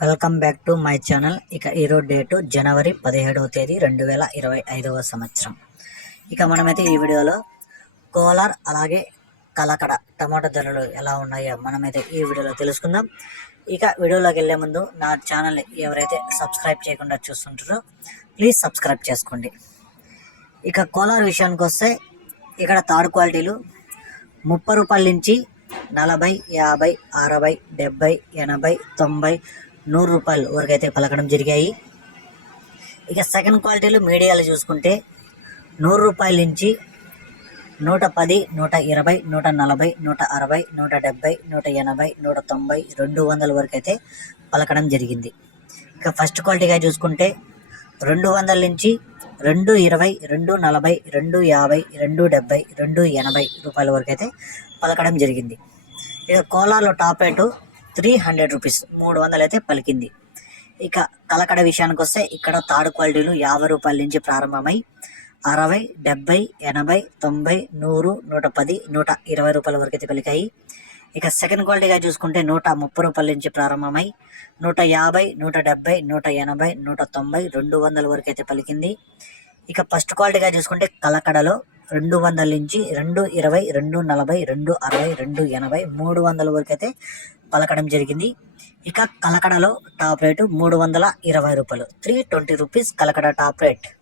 Welcome back to my channel. ఇక ఈరోజు date జనవరి పదిహేడవ తేదీ రెండు వేల ఇరవై ఐదవ సంవత్సరం. ఇక మనమైతే ఈ వీడియోలో కోలార్ అలాగే కలకడ టమాటా ధరలు ఎలా ఉన్నాయో మనమైతే ఈ వీడియోలో తెలుసుకుందాం. ఇక వీడియోలోకి వెళ్ళే ముందు నా ఛానల్ని ఎవరైతే సబ్స్క్రైబ్ చేయకుండా చూస్తుంటారో ప్లీజ్ సబ్స్క్రైబ్ చేసుకోండి. ఇక కోలార్ విషయానికి వస్తే ఇక్కడ థర్డ్ క్వాలిటీలు ముప్పై రూపాయల నుంచి నలభై యాభై అరవై డెబ్బై ఎనభై తొంభై నూరు రూపాయలు వరకు అయితే పలకడం జరిగాయి. ఇక సెకండ్ క్వాలిటీలు మీడియాలు చూసుకుంటే నూరు రూపాయల నుంచి నూట పది నూట ఇరవై నూట నలభై నూట అరవై నూట డెబ్బై నూట ఎనభై నూట తొంభై రెండు వందల వరకు అయితే పలకడం జరిగింది. ఇక ఫస్ట్ క్వాలిటీగా చూసుకుంటే రెండు వందల నుంచి రెండు ఇరవై రెండు నలభై రెండు యాభై రెండు డెబ్బై రెండు ఎనభై రూపాయల వరకు అయితే పలకడం జరిగింది. ఇక కోలార్లో top rate three hundred rupees మూడు వందలు అయితే పలికింది. ఇక కలకడ విషయానికి వస్తే ఇక్కడ తాడు క్వాలిటీలు యాభై రూపాయల నుంచి ప్రారంభమై అరవై డెబ్బై ఎనభై తొంభై నూరు నూట పది నూట ఇరవై రూపాయల వరకు అయితే పలికాయి. ఇక సెకండ్ క్వాలిటీగా చూసుకుంటే నూట ముప్పై రూపాయల నుంచి ప్రారంభమై నూట యాభై నూట డెబ్బై నూట ఎనభై నూట తొంభై రెండు వందల వరకు అయితే పలికింది. ఇక ఫస్ట్ క్వాలిటీగా చూసుకుంటే కలకడలో రెండు వందల నుంచి రెండు ఇరవై రెండు నలభై రెండు అరవై రెండు ఎనభై మూడు వందల వరకు అయితే పలకడం జరిగింది. ఇక కలకడలో టాప్ రేటు మూడు వందల ఇరవై రూపాయలు. త్రీ ట్వంటీ రూపీస్ కలకడ టాప్ రేట్.